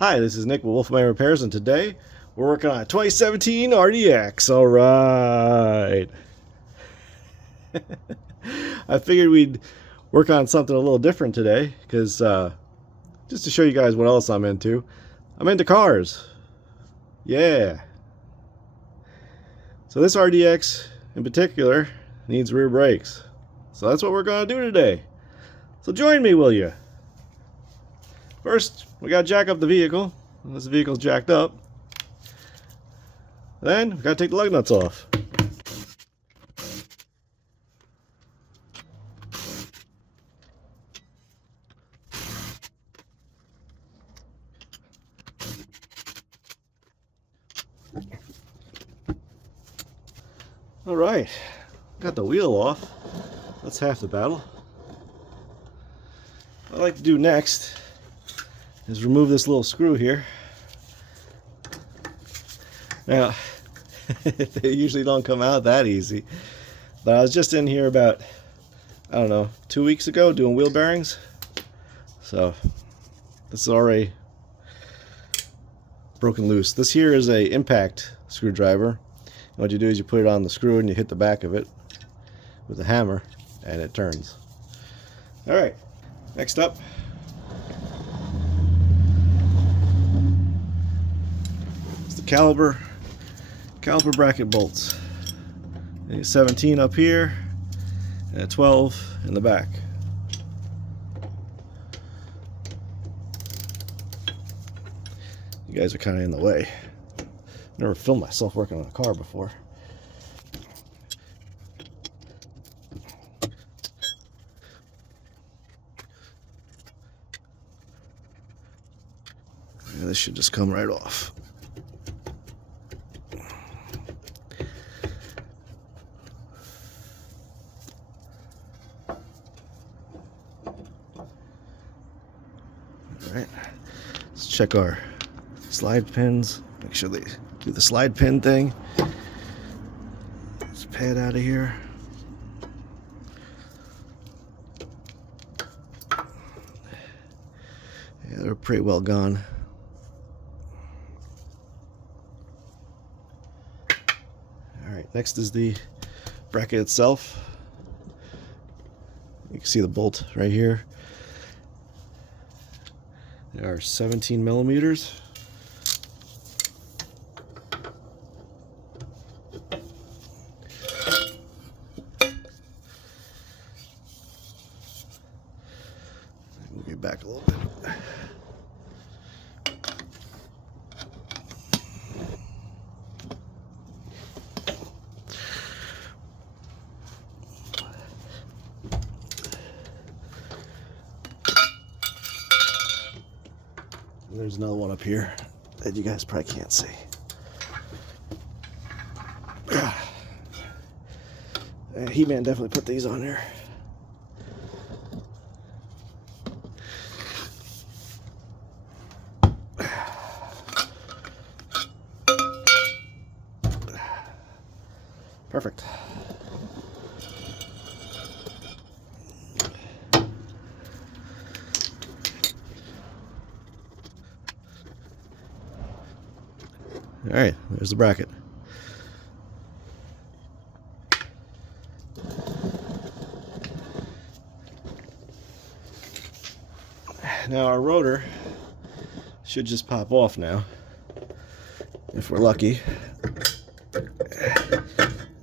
Hi, this is Nick with Wolfman Repairs, and today we're working on a 2017 RDX. All right. I figured we'd work on something a little different today, because just to show you guys what else I'm into. I'm into cars. Yeah. So this RDX in particular needs rear brakes. So that's what we're going to do today. So join me, will you? First, we got to jack up the vehicle. This vehicle's jacked up. Then, we got to take the lug nuts off. All right, got the wheel off. That's half the battle. What I'd like to do next is remove this little screw here. Now, they usually don't come out that easy, but I was just in here about, I don't know, 2 weeks ago doing wheel bearings. So this is already broken loose. This here is a impact screwdriver. What you do is you put it on the screw and you hit the back of it with a hammer and it turns. All right, next up, it's the caliper bracket bolts. And a 17 up here and a 12 in the back. You guys are kind of in the way. Never filmed myself working on a car before. Yeah, this should just come right off. Alright, let's check our slide pins. Make sure they do the slide pin thing. Let's pad out of here. Yeah, they're pretty well gone. Alright, next is the bracket itself. You can see the bolt right here. They are 17 millimeters. Move you back a little bit. There's another one up here that you guys probably can't see. He-Man definitely put these on there. Perfect. All right, there's the bracket. Now our rotor should just pop off now, if we're lucky.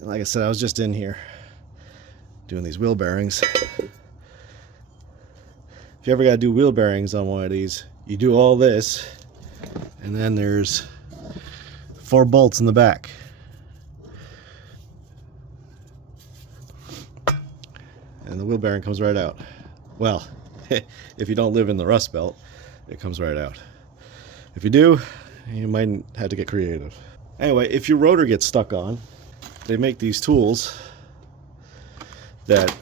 Like I said, I was just in here doing these wheel bearings. If you ever got to do wheel bearings on one of these, you do all this, and then there's 4 bolts in the back. And the wheel bearing comes right out. Well, if you don't live in the Rust Belt, it comes right out. If you do, you might have to get creative. Anyway, if your rotor gets stuck on, they make these tools that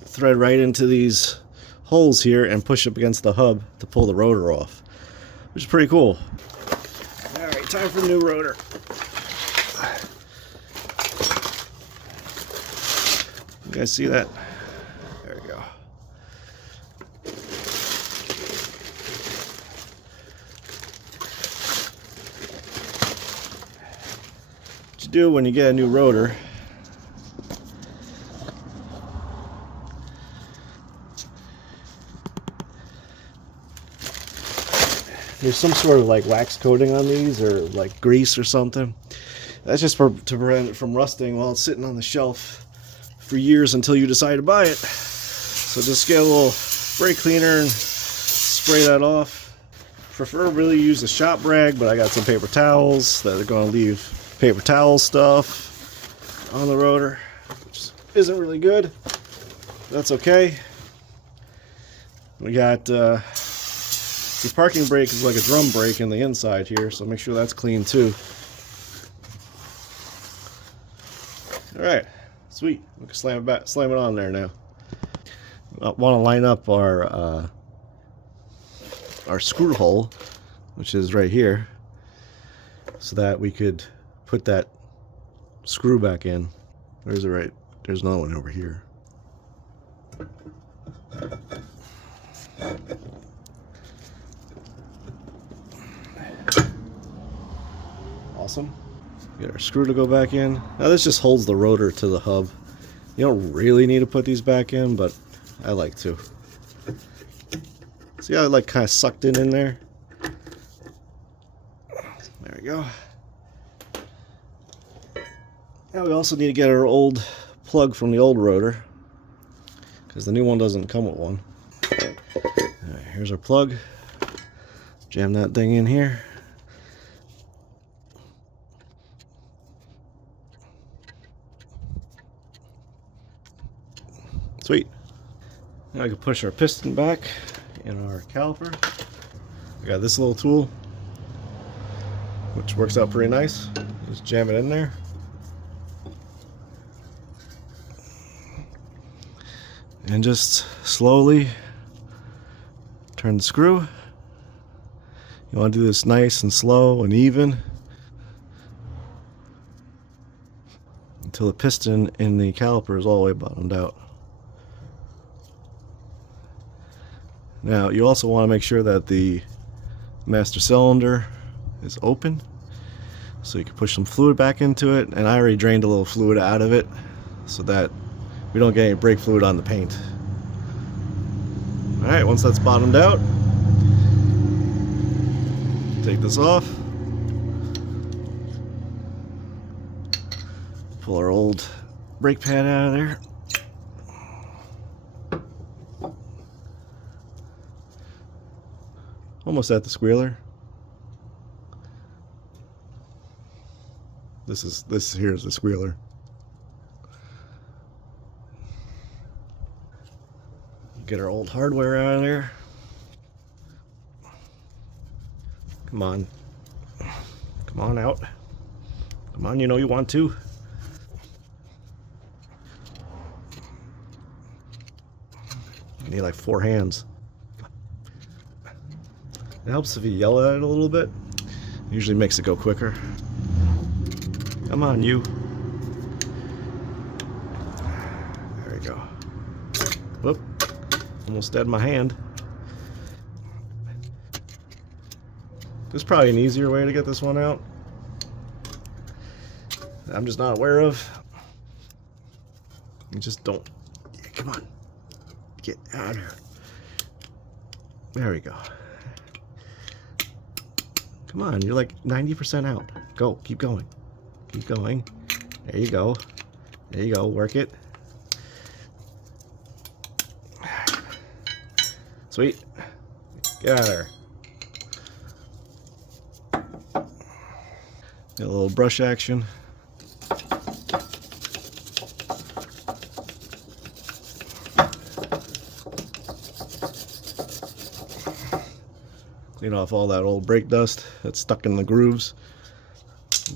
thread right into these holes here and push up against the hub to pull the rotor off, which is pretty cool. Alright, time for the new rotor. You guys see that? There we go. you do when you get a new rotor, there's some sort of like wax coating on these, or like grease or something. That's just to prevent it from rusting while it's sitting on the shelf for years until you decide to buy it. So just get a little brake cleaner and spray that off. Preferably use a shop rag, but I got some paper towels that are going to leave paper towel stuff on the rotor, which isn't really good. That's okay. We got the parking brake is like a drum brake in the inside here, so make sure that's clean too. Alright, sweet. We can slam it on there now. I want to line up our screw hole, which is right here, so that we could put that screw back in. Where's it? Right? There's another one over here. Awesome. Get our screw to go back in. Now this just holds the rotor to the hub. You don't really need to put these back in, but I like to. See how it like kind of sucked in there? There we go. Now we also need to get our old plug from the old rotor, because the new one doesn't come with one. Alright, here's our plug. Jam that thing in here. Sweet. Now I can push our piston back in our caliper. I got this little tool, which works out pretty nice. Just jam it in there. And just slowly turn the screw. You want to do this nice and slow and even until the piston in the caliper is all the way bottomed out. Now you also want to make sure that the master cylinder is open, so you can push some fluid back into it, and I already drained a little fluid out of it so that we don't get any brake fluid on the paint. Alright, once that's bottomed out, take this off, pull our old brake pad out of there. Almost at the squealer. This here is the squealer. Get our old hardware out of there. Come on. Come on out. Come on, you know you want to. You need like 4 hands. It helps if you yell at it a little bit. It usually makes it go quicker. Come on, you. There we go. Whoop. Almost dead my hand. There's probably an easier way to get this one out that I'm just not aware of. You just don't. Yeah, come on. Get out of here. There we go. Come on, you're like 90% out. Go, keep going. Keep going. There you go. There you go, work it. Sweet. Get out of there. Got a little brush action. Clean off all that old brake dust that's stuck in the grooves.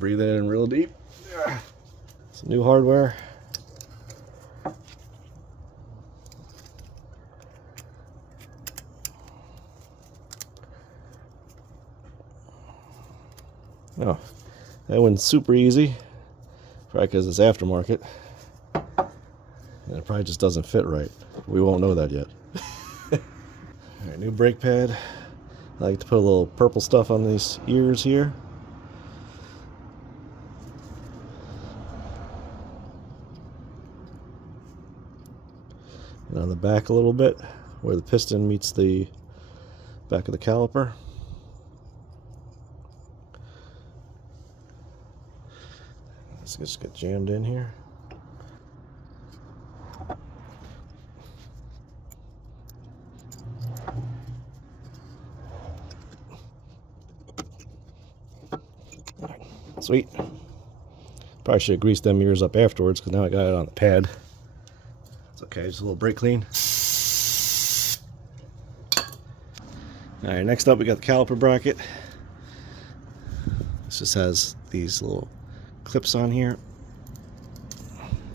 Breathe it in real deep. Some new hardware. Oh, that one's super easy. Probably because it's aftermarket. And it probably just doesn't fit right. We won't know that yet. Alright, new brake pad. I like to put a little purple stuff on these ears here. And on the back a little bit, where the piston meets the back of the caliper. Let's just get jammed in here. Sweet. Probably should have greased them ears up afterwards because now I got it on the pad. It's okay, just a little brake clean. Alright, next up we got the caliper bracket. This just has these little clips on here.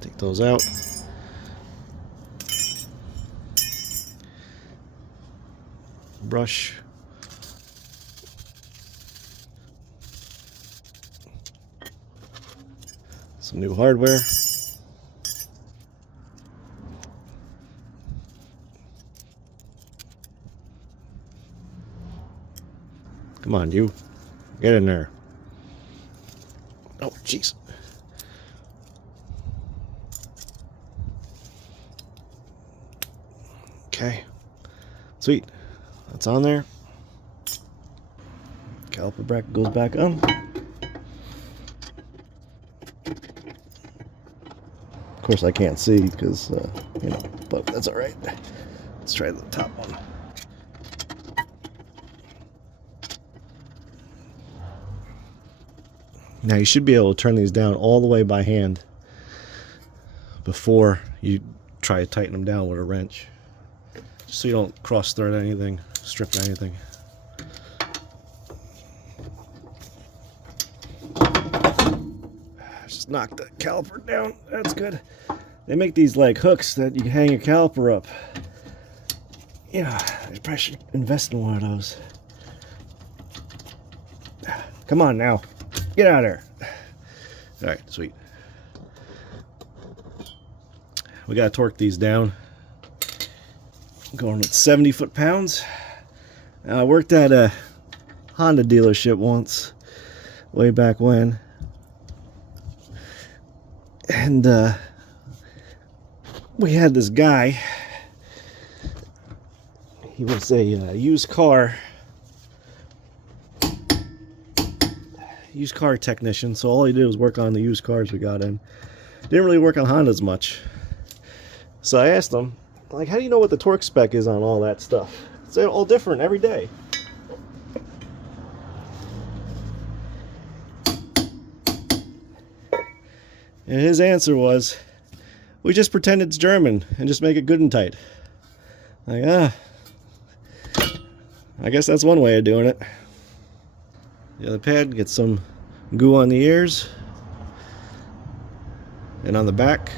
Take those out. Brush. Some new hardware. Come on, you. Get in there. Oh, jeez. Okay. Sweet. That's on there. Caliper bracket goes back on. Of course, I can't see because, you know, but that's all right. Let's try the top one. Now you should be able to turn these down all the way by hand before you try to tighten them down with a wrench, just so you don't cross thread anything, strip anything. Just knock the caliper down. That's good. They make these like hooks that you can hang your caliper up. Yeah, I probably should invest in one of those. Come on now. Get out of there. Alright, sweet. We gotta torque these down. Going with 70 foot-pounds. I worked at a Honda dealership once, way back when. And we had this guy. He was a used car technician, so all he did was work on the used cars we got in. Didn't really work on Hondas much. So I asked him, like, how do you know what the torque spec is on all that stuff? It's all different every day. And his answer was, we just pretend it's German and just make it good and tight. Like, I guess that's one way of doing it. The other pad gets some goo on the ears and on the back.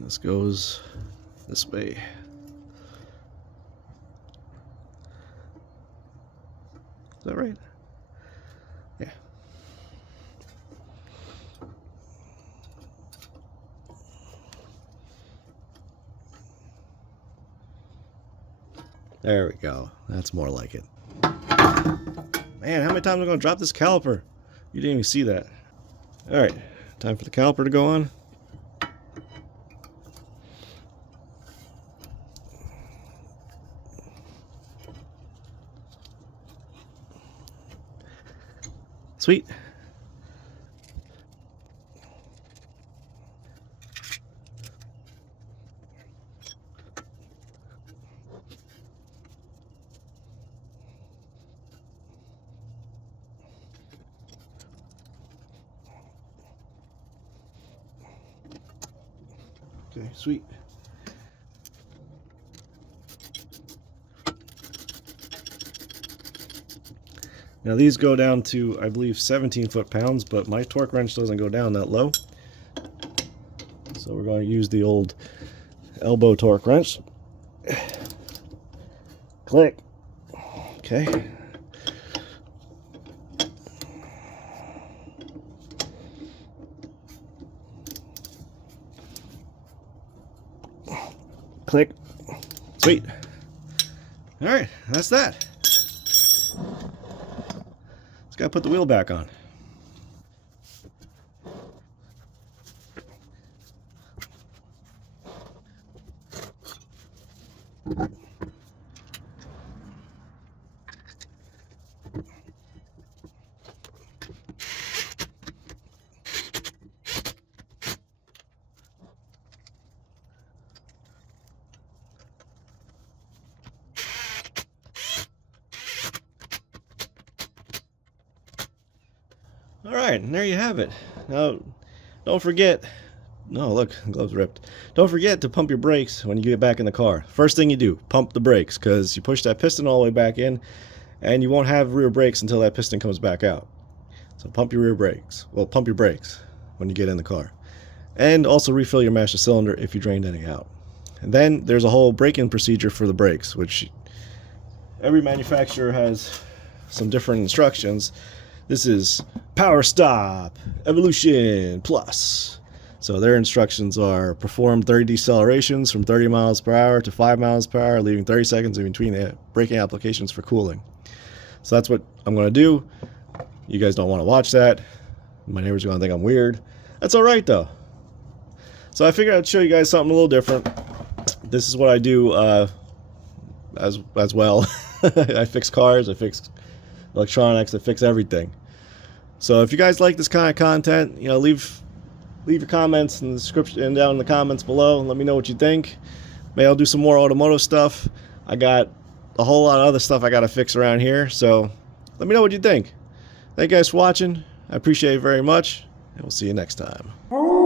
This goes this way. Is that right? Yeah. There we go. That's more like it. Man, how many times am I going to drop this caliper? You didn't even see that. Alright, time for the caliper to go on. Sweet. Okay, sweet. Now these go down to, I believe, 17 foot-pounds, but my torque wrench doesn't go down that low. So we're going to use the old elbow torque wrench. Click. Okay. Click. Sweet. Alright, that's that. Just gotta put the wheel back on. Alright, and there you have it. Now, don't forget... No, look, gloves ripped. Don't forget to pump your brakes when you get back in the car. First thing you do, pump the brakes, because you push that piston all the way back in, and you won't have rear brakes until that piston comes back out. So pump your rear brakes. Well, pump your brakes when you get in the car. And also refill your master cylinder if you drained any out. And then there's a whole braking procedure for the brakes, which every manufacturer has some different instructions. This is Power Stop Evolution Plus. So their instructions are perform 30 decelerations from 30 miles per hour to 5 miles per hour, leaving 30 seconds in between the braking applications for cooling. So that's what I'm going to do. You guys don't want to watch that. My neighbors are going to think I'm weird. That's alright though. So I figured I'd show you guys something a little different. This is what I do as well. I fix cars, I fix electronics, I fix everything. So if you guys like this kind of content, you know, leave your comments in the description and down in the comments below and let me know what you think. Maybe I'll do some more automotive stuff. I got a whole lot of other stuff I gotta fix around here, so let me know what you think. Thank you guys for watching. I appreciate it very much, and we'll see you next time.